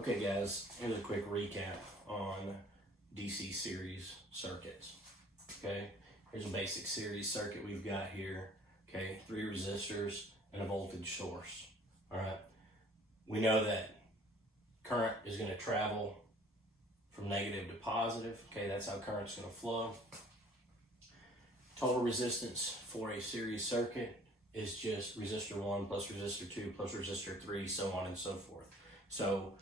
Okay guys, here's a quick recap on DC series circuits. Okay, here's a basic series circuit we've got here. Okay, 3 resistors and a voltage source. All right, we know that current is going to travel from negative to positive. Okay, that's how current's going to flow. Total resistance for a series circuit is just resistor 1 plus resistor 2 plus resistor 3, so on and so forth. So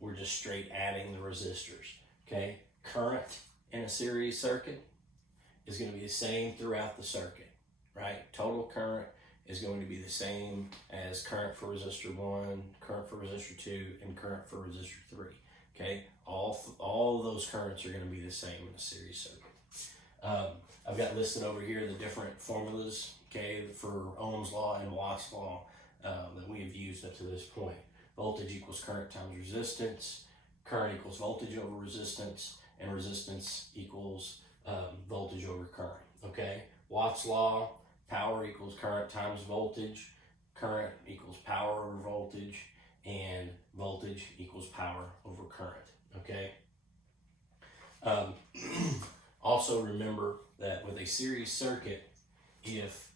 we're just straight adding the resistors. Okay, current in a series circuit is going to be the same throughout the circuit, right? Total current is going to be the same as current for resistor 1, current for resistor 2, and current for resistor 3. Okay, all of those currents are going to be the same in a series circuit. I've got listed over here the different formulas, okay, for Ohm's law and Watt's law that we have used up to this point. Voltage equals current times resistance, current equals voltage over resistance, and resistance equals voltage over current, okay? Watt's law, power equals current times voltage, current equals power over voltage, and voltage equals power over current, okay? Also remember that with a series circuit, if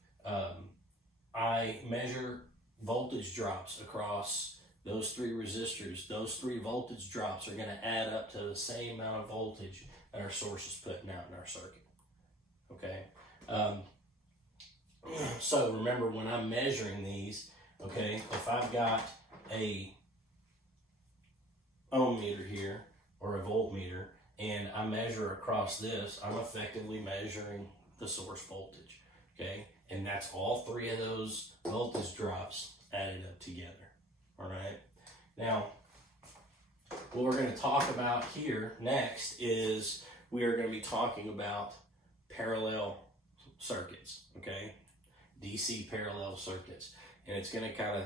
I measure voltage drops across those 3 resistors, those 3 voltage drops are going to add up to the same amount of voltage that our source is putting out in our circuit. Okay. So remember, when I'm measuring these, okay, if I've got a ohm meter here or a voltmeter and I measure across this, I'm effectively measuring the source voltage. Okay, and that's all 3 of those voltage drops added up together. All right. Now, what we're going to talk about here next is we are going to be talking about parallel circuits, okay? DC parallel circuits. And it's going to kind of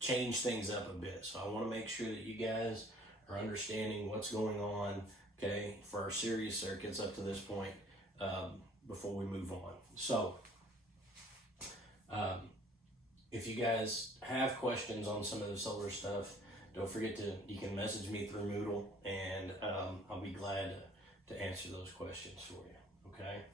change things up a bit. So I want to make sure that you guys are understanding what's going on, okay, for our series circuits up to this point before we move on. So, if you guys have questions on some of the solar stuff, don't forget you can message me through Moodle, and I'll be glad to answer those questions for you, okay?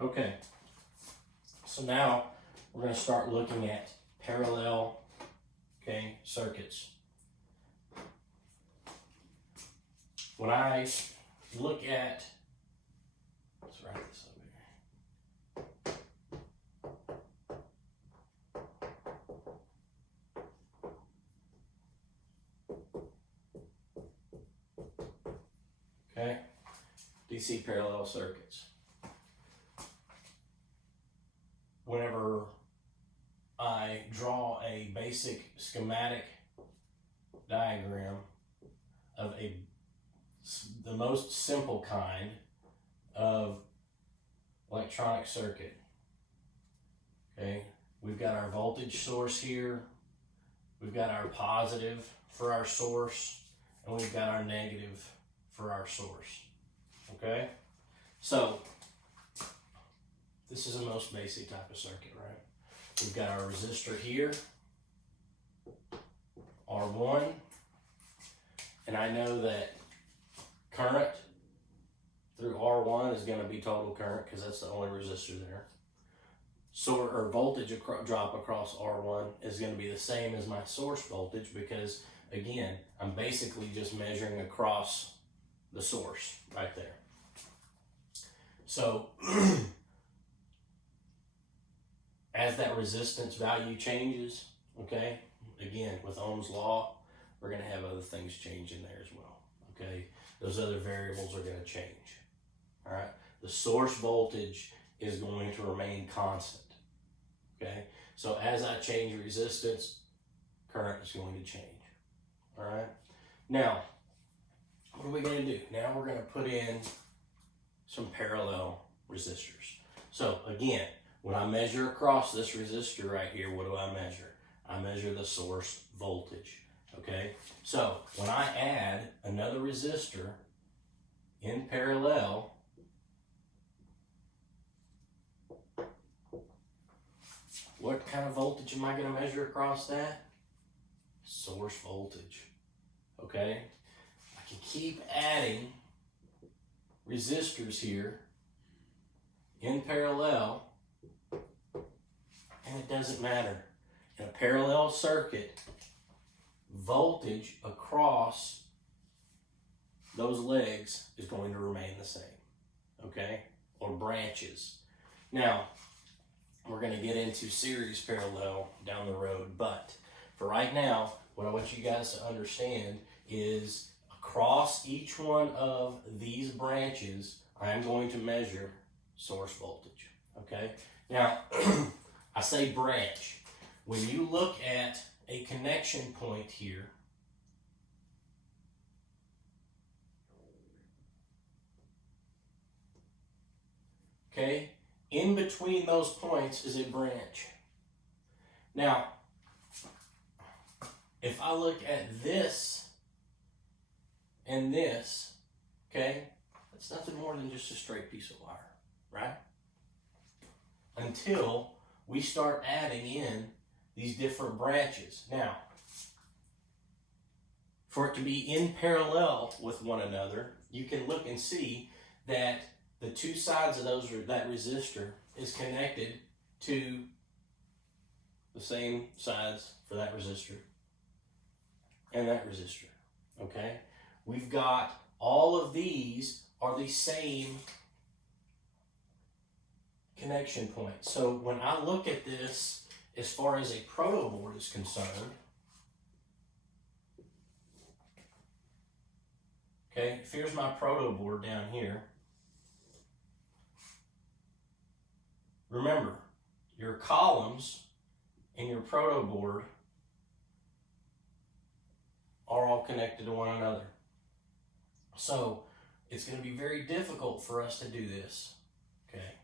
Okay, so now we're going to start looking at parallel, okay, circuits. When I look at, let's write this over here. Okay, DC parallel circuits. Whenever I draw a basic schematic diagram of the most simple kind of electronic circuit, okay, we've got our voltage source here, we've got our positive for our source, and we've got our negative for our source, okay? So this is the most basic type of circuit, right? We've got our resistor here, R1, and I know that current through R1 is going to be total current because that's the only resistor there. So our voltage drop across R1 is going to be the same as my source voltage because, again, I'm basically just measuring across the source right there. So that resistance value changes, okay, again, with Ohm's law, we're going to have other things change in there as well, okay? Those other variables are going to change, all right? The source voltage is going to remain constant, okay? So as I change resistance, current is going to change, all right? Now, what are we going to do? Now we're going to put in some parallel resistors. So again, when I measure across this resistor right here, what do I measure? I measure the source voltage, okay? So when I add another resistor in parallel, what kind of voltage am I going to measure across that? Source voltage, okay? I can keep adding resistors here in parallel, and it doesn't matter. In a parallel circuit, voltage across those legs is going to remain the same, okay? Or branches. Now, we're going to get into series parallel down the road, but for right now, what I want you guys to understand is across each one of these branches, I am going to measure source voltage, okay? Now, I say branch. When you look at a connection point here, okay, in between those points is a branch. Now, if I look at this and this, okay, that's nothing more than just a straight piece of wire, right? Until we start adding in these different branches. Now, for it to be in parallel with one another, you can look and see that the two sides of that resistor is connected to the same sides for that resistor and that resistor, okay? We've got all of these are the same connection point. So when I look at this, as far as a proto board is concerned, okay, if here's my proto board down here, remember, your columns in your proto board are all connected to one another. So it's going to be very difficult for us to do this, okay?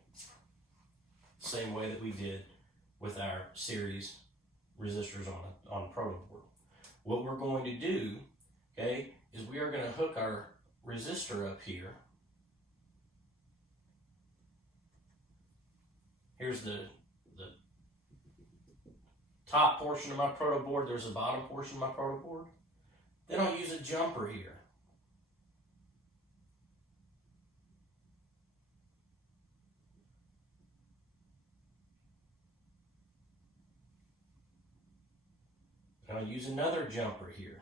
Same way that we did with our series resistors on a proto board. What we're going to do, okay, is we are going to hook our resistor up here. Here's the top portion of my proto board. There's a bottom portion of my proto board. Then I'll use a jumper here. And I'll use another jumper here.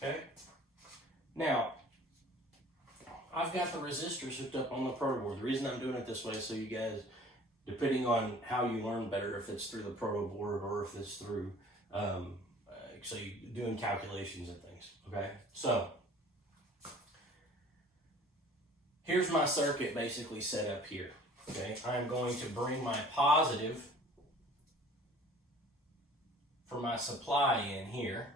Okay? Now, I've got the resistors hooked up on the proto board. The reason I'm doing it this way is so you guys, depending on how you learn better, if it's through the proto board or if it's through, so you're doing calculations and things, okay? So, here's my circuit basically set up here, okay? I'm going to bring my positive for my supply in here.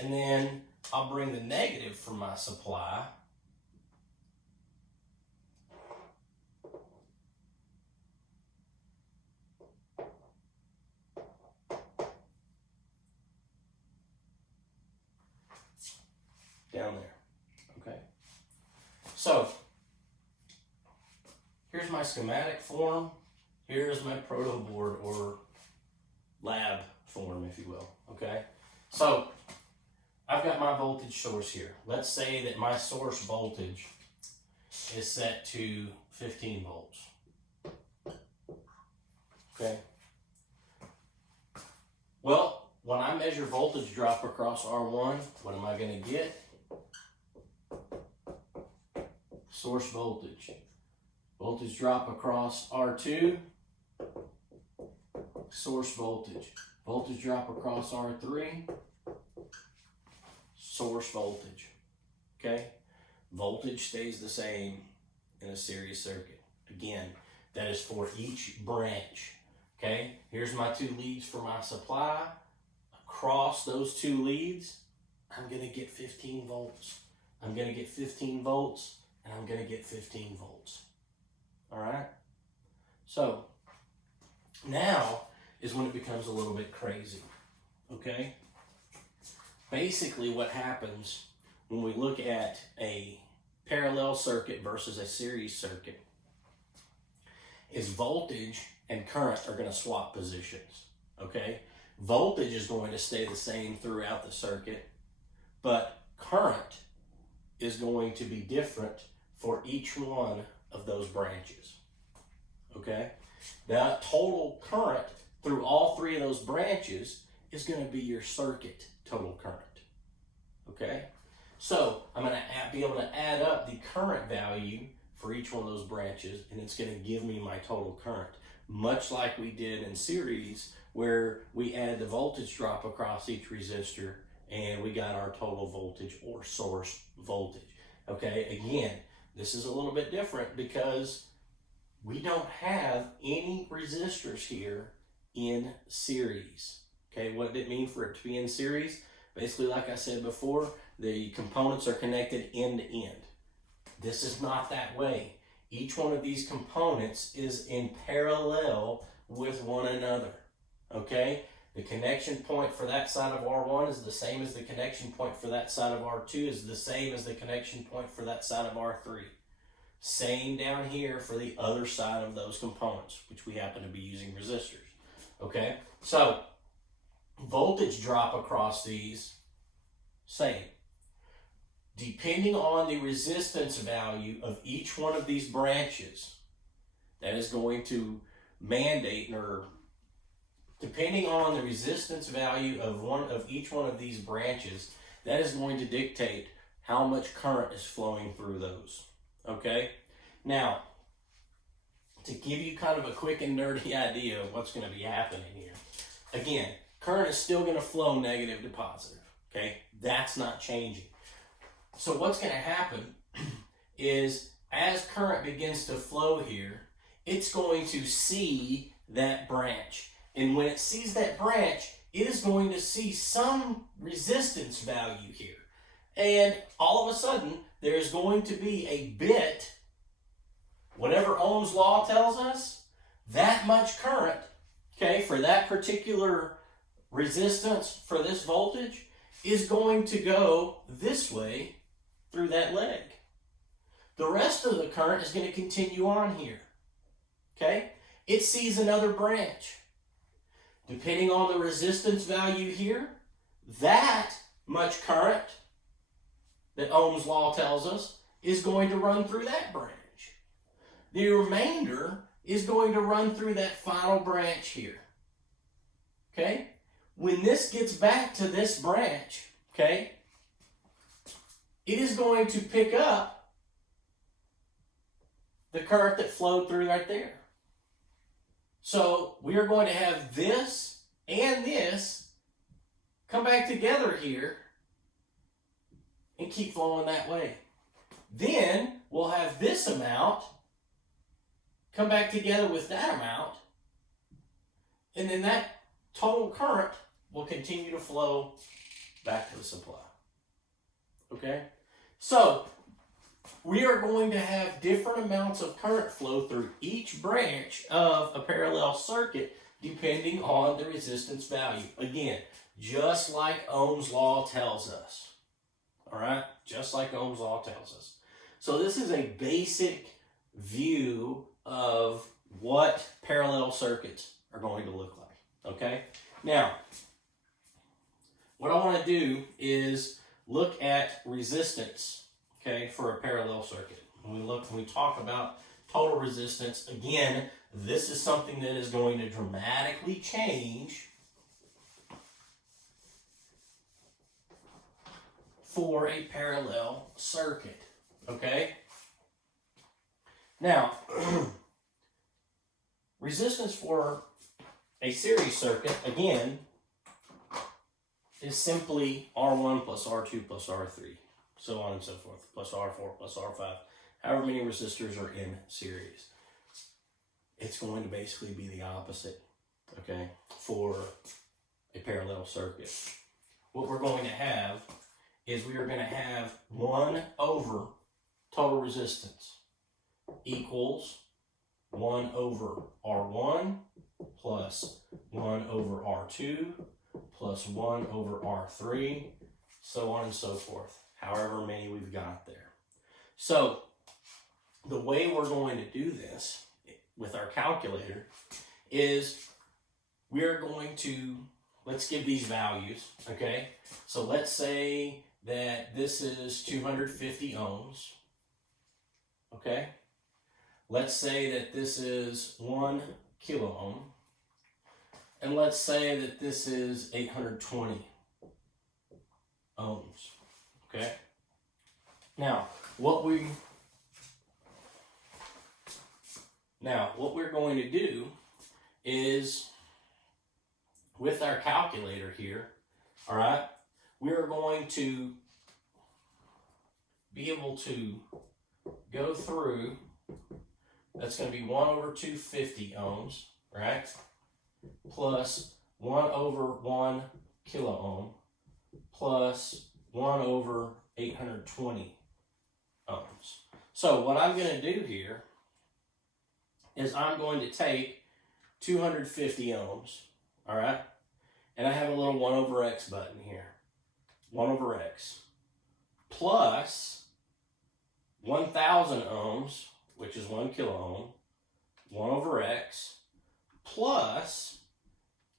And then I'll bring the negative for my supply. Down there, okay? So, here's my schematic form. Here's my proto board or lab form, if you will, okay? So, I've got my voltage source here. Let's say that my source voltage is set to 15 volts. Okay? Well, when I measure voltage drop across R1, what am I going to get? Source voltage. Voltage drop across R2, source voltage. Voltage drop across R3, source voltage. Okay? Voltage stays the same in a series circuit. Again, that is for each branch. Okay? Here's my 2 leads for my supply. Across those 2 leads, I'm going to get 15 volts. I'm going to get 15 volts, and I'm going to get 15 volts. All right? So, now is when it becomes a little bit crazy. Okay? Basically, what happens when we look at a parallel circuit versus a series circuit is voltage and current are going to swap positions. Okay? Voltage is going to stay the same throughout the circuit, but current is going to be different for each one of those branches. Okay? The total current through all 3 of those branches is going to be your circuit total current. Okay? So I'm going to be able to add up the current value for each one of those branches, and it's going to give me my total current. Much like we did in series, where we added the voltage drop across each resistor, and we got our total voltage or source voltage. Okay, again, this is a little bit different because we don't have any resistors here in series. Okay, what did it mean for it to be in series? Basically, like I said before, the components are connected end to end. This is not that way. Each one of these components is in parallel with one another. Okay? The connection point for that side of R1 is the same as the connection point for that side of R2 is the same as the connection point for that side of R3. Same down here for the other side of those components, which we happen to be using resistors. Okay? So, voltage drop across these, same. Depending on the resistance value of each one of these branches, that is going to mandate, or depending on the resistance value of each one of these branches, that is going to dictate how much current is flowing through those. Okay? Now, to give you kind of a quick and nerdy idea of what's going to be happening here, again, current is still going to flow negative to positive. Okay? That's not changing. So what's going to happen is as current begins to flow here, it's going to see that branch. And when it sees that branch, it is going to see some resistance value here. And all of a sudden, there's going to be a bit, whatever Ohm's law tells us, that much current, okay, for that particular resistance for this voltage is going to go this way through that leg. The rest of the current is going to continue on here. Okay? It sees another branch. Depending on the resistance value here, that much current that Ohm's law tells us is going to run through that branch. The remainder is going to run through that final branch here. Okay? When this gets back to this branch, okay, it is going to pick up the current that flowed through right there. So we are going to have this and this come back together here and keep flowing that way. Then we'll have this amount come back together with that amount, and then that total current will continue to flow back to the supply. Okay? So, we are going to have different amounts of current flow through each branch of a parallel circuit depending on the resistance value. Again, just like Ohm's law tells us. Alright? Just like Ohm's law tells us. So this is a basic view of what parallel circuits are going to look like. Okay? Now, what I want to do is look at resistance, okay, for a parallel circuit. When we talk about total resistance, again, this is something that is going to dramatically change for a parallel circuit, okay? Now, resistance for a series circuit, again, is simply R1 plus R2 plus R3, so on and so forth, plus R4 plus R5, however many resistors are in series. It's going to basically be the opposite, okay, for a parallel circuit. What we're going to have is we are going to have 1 over total resistance equals 1 over R1 plus 1 over R2 plus 1 over R3, so on and so forth, however many we've got there. So the way we're going to do this with our calculator is we're going to, let's give these values, okay? So let's say that this is 250 ohms, okay? Let's say that this is 1 kilo ohm, and let's say that this is 820 ohms, okay? Now, what we're going to do is, with our calculator here, all right, we're going to be able to go through, that's going to be 1 over 250 ohms, right, plus 1 over 1 kilo ohm, plus 1 over 820 ohms. So what I'm going to do here is I'm going to take 250 ohms, all right, and I have a little 1 over x button here, 1 over x, plus 1,000 ohms, which is 1 kilo ohm, 1 over x, plus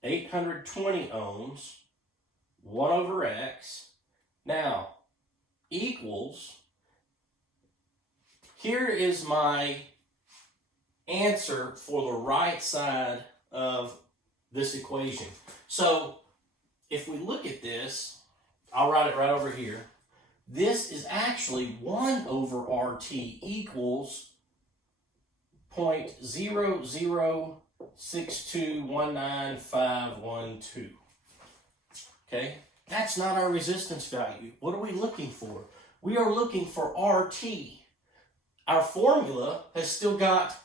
820 ohms, 1 over x, now equals, here is my answer for the right side of this equation. So if we look at this, I'll write it right over here. This is actually 1 over RT equals 0.0062195512. Okay, that's not our resistance value. What are we looking for? We are looking for RT. Our formula has still got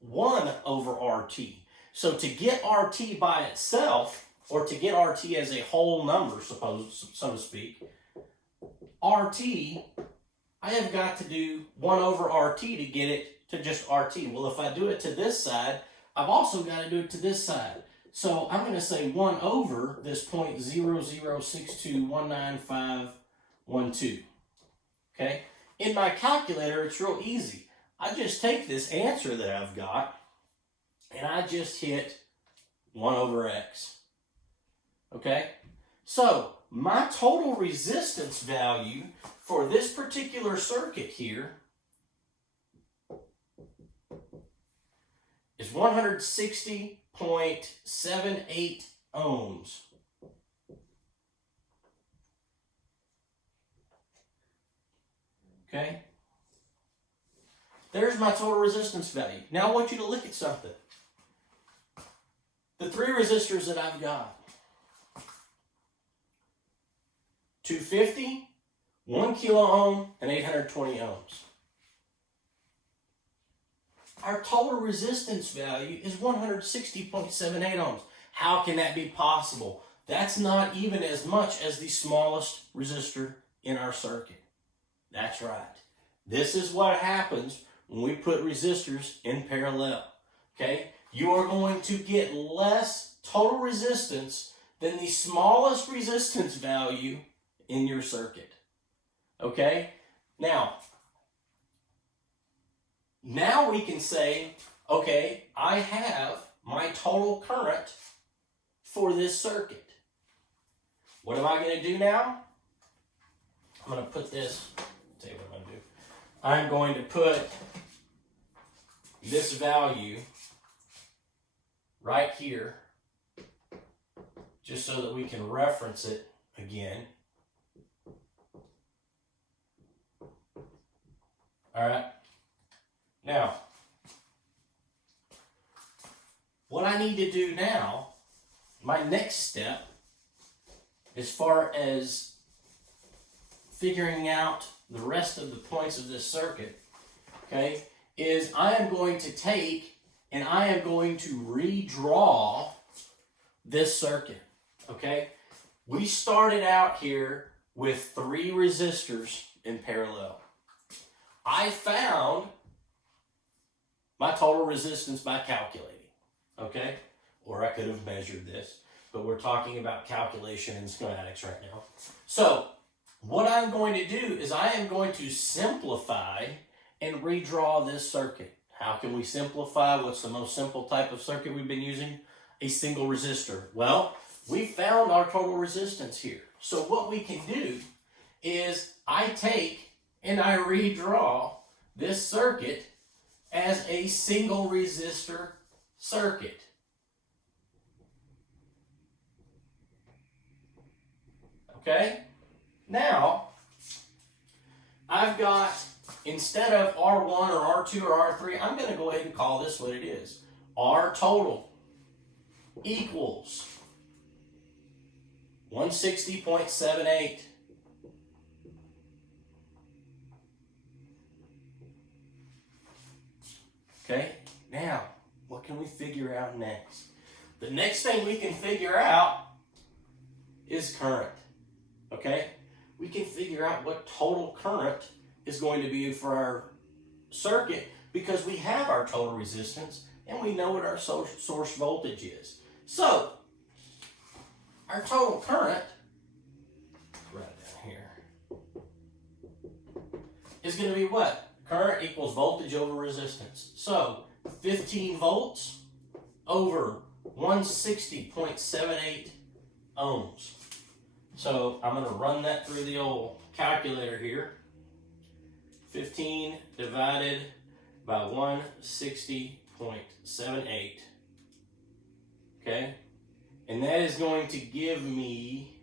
1 over RT. So to get RT by itself, or to get RT as a whole number, so to speak, RT, I have got to do 1 over RT to get it to just RT. Well, if I do it to this side, I've also got to do it to this side. So I'm going to say 1 over this 0.0062195512. Okay? In my calculator, it's real easy. I just take this answer that I've got, and I just hit 1 over x. Okay? So, my total resistance value for this particular circuit here is 160.78 ohms. Okay? There's my total resistance value. Now I want you to look at something. The 3 resistors that I've got. 250, 1 kilo ohm, and 820 ohms. Our total resistance value is 160.78 ohms. How can that be possible? That's not even as much as the smallest resistor in our circuit. That's right. This is what happens when we put resistors in parallel. Okay? You are going to get less total resistance than the smallest resistance value in your circuit. Okay? Now we can say, okay, I have my total current for this circuit. What am I going to do now? I'm going to put this, tell you what I'm going to do. I'm going to put this value right here, just so that we can reference it again. All right. Now, what I need to do now, my next step, as far as figuring out the rest of the points of this circuit, okay, is I am going to take and I am going to redraw this circuit, okay? We started out here with 3 resistors in parallel. I found my total resistance by calculating, okay? Or I could have measured this, but we're talking about calculation and schematics right now. So what I'm going to do is I am going to simplify and redraw this circuit. How can we simplify? What's the most simple type of circuit we've been using? A single resistor. Well, we found our total resistance here. So what we can do is I take and I redraw this circuit as a single resistor circuit. Okay? Now, I've got, instead of R1 or R2 or R3, I'm going to go ahead and call this what it is. R total equals 160.78. Okay, now, what can we figure out next? The next thing we can figure out is current. Okay, we can figure out what total current is going to be for our circuit because we have our total resistance and we know what our source voltage is. So, our total current, right down here, is going to be what? Current equals voltage over resistance. So, 15 volts over 160.78 ohms. So, I'm going to run that through the old calculator here. 15 divided by 160.78. Okay? And that is going to give me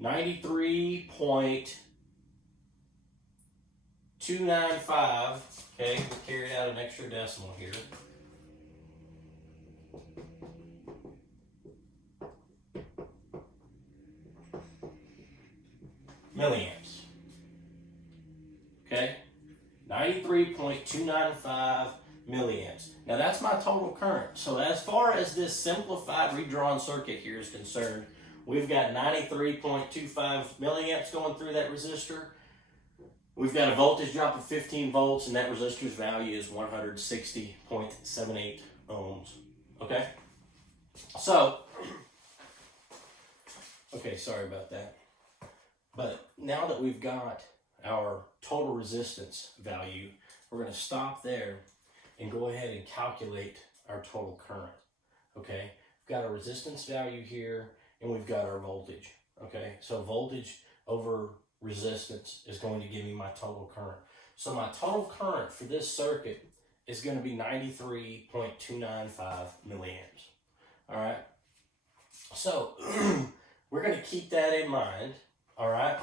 93.295. Okay, we carried out an extra decimal here. Milliamps. Okay? 93.295 milliamps. Now that's my total current. So as far as this simplified redrawn circuit here is concerned, we've got 93.25 milliamps going through that resistor. We've got a voltage drop of 15 volts and that resistor's value is 160.78 ohms. Okay? So, okay, sorry about that. But now that we've got our total resistance value, we're going to stop there and go ahead and calculate our total current. Okay, we've got a resistance value here and we've got our voltage. Okay, so voltage over resistance is going to give me my total current. So my total current for this circuit is going to be 93.295 milliamps. All right, so we're going to keep that in mind. All right,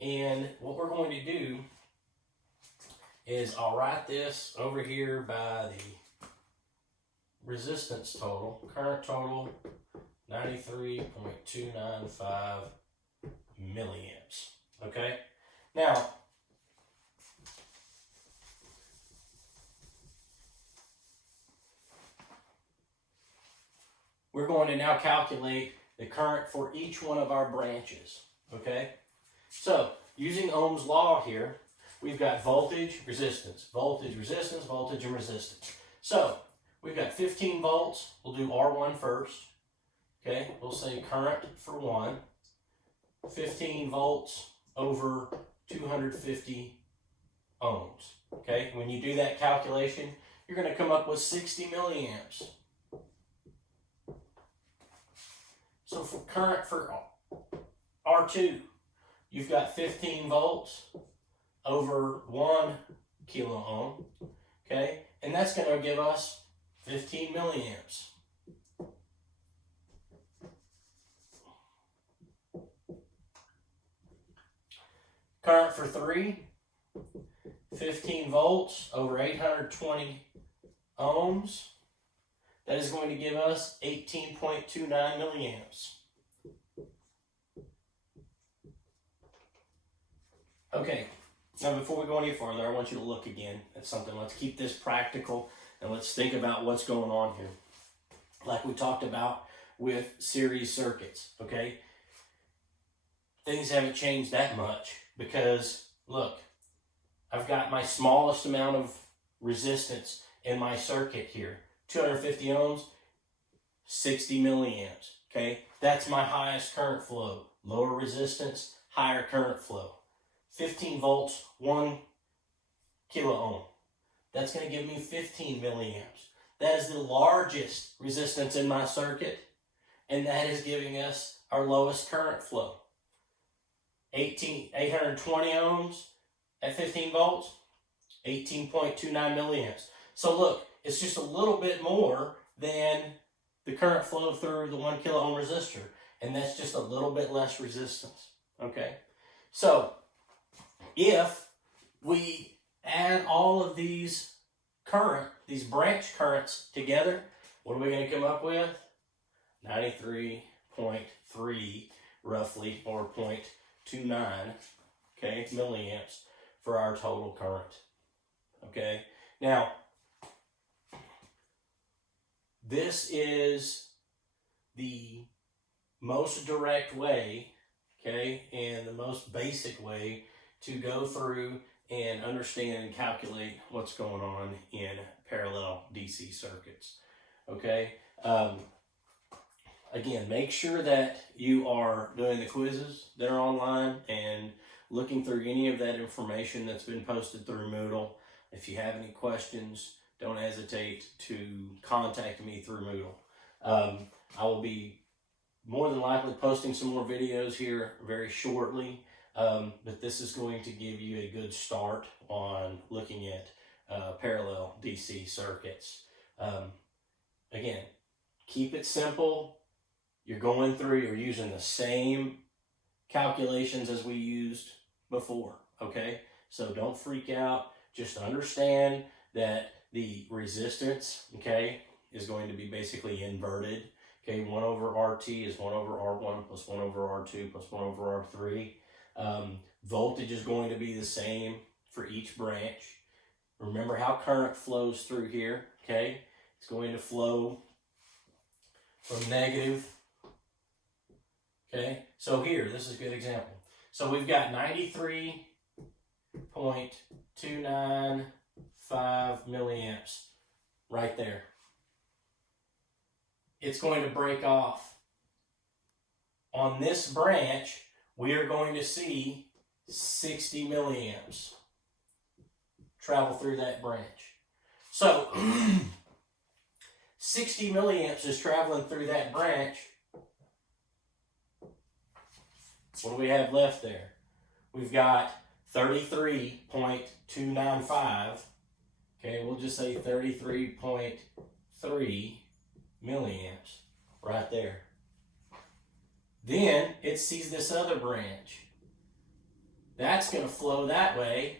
and what we're going to do is I'll write this over here by the resistance total, current total, 93.295 milliamps. Okay? Now, we're going to now calculate the current for each one of our branches. Okay? So, using Ohm's law here, we've got voltage, resistance, voltage, resistance, voltage, and resistance. So, we've got 15 volts. We'll do R1 first. Okay, we'll say current for 1. 15 volts over 250 ohms. Okay, when you do that calculation, you're going to come up with 60 milliamps. So, for current for R2, you've got 15 volts over 1 kilo ohm, okay? And that's going to give us 15 milliamps. Current for 3, 15 volts over 820 ohms. That is going to give us 18.29 milliamps. Okay, now before we go any further, I want you to look again at something. Let's keep this practical and let's think about what's going on here. Like we talked about with series circuits, okay? Things haven't changed that much because, look, I've got my smallest amount of resistance in my circuit here. 250 ohms, 60 milliamps, okay? That's my highest current flow. Lower resistance, higher current flow. 15 volts, 1 kilo ohm. That's going to give me 15 milliamps. That is the largest resistance in my circuit, and that is giving us our lowest current flow. 820 ohms at 15 volts, 18.29 milliamps. So look, it's just a little bit more than the current flow through the 1 kilo ohm resistor, and that's just a little bit less resistance, okay? So if we add all of these branch currents together, what are we going to come up with? 93.3 roughly, or 0.29, okay, milliamps for our total current, okay? Now, this is the most direct way, okay, and the most basic way to go through and understand and calculate what's going on in parallel DC circuits, okay? Again, make sure that you are doing the quizzes that are online and looking through any of that information that's been posted through Moodle. If you have any questions, don't hesitate to contact me through Moodle. I will be more than likely posting some more videos here very shortly, but this is going to give you a good start on looking at parallel DC circuits. Again, keep it simple. You're using the same calculations as we used before, okay? So don't freak out. Just understand that the resistance, okay, is going to be basically inverted. Okay, 1 over RT is 1 over R1 plus 1 over R2 plus 1 over R3. Voltage is going to be the same for each branch. Remember how current flows through here, okay? It's going to flow from negative. Okay, so here, this is a good example. So we've got 93.295 milliamps right there. It's going to break off. On this branch, we are going to see 60 milliamps travel through that branch. So 60 milliamps is traveling through that branch. What do we have left there? We've got 33.295. Okay, we'll just say 33.3 milliamps right there. Then it sees this other branch. That's going to flow that way.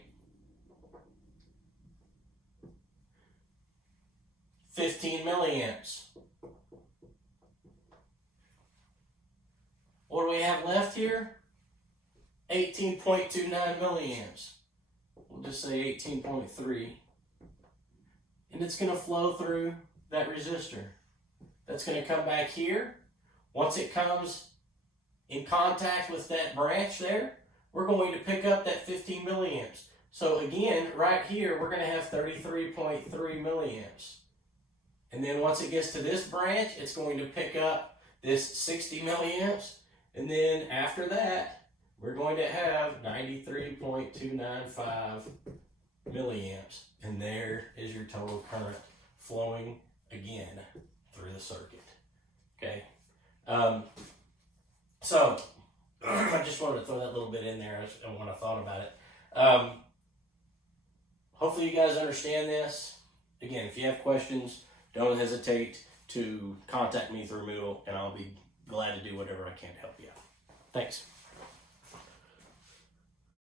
15 milliamps. What do we have left here? 18.29 milliamps. We'll just say 18.3. And it's going to flow through that resistor. That's going to come back here. Once it comes in contact with that branch there, we're going to pick up that 15 milliamps. So again, right here, we're going to have 33.3 milliamps. And then once it gets to this branch, it's going to pick up this 60 milliamps. And then after that, we're going to have 93.295 milliamps. And there is your total current flowing again through the circuit. Okay. So I just wanted to throw that little bit in there when I thought about it. Hopefully you guys understand this. Again, if you have questions, don't hesitate to contact me through Moodle, and I'll be glad to do whatever I can to help you out. Thanks.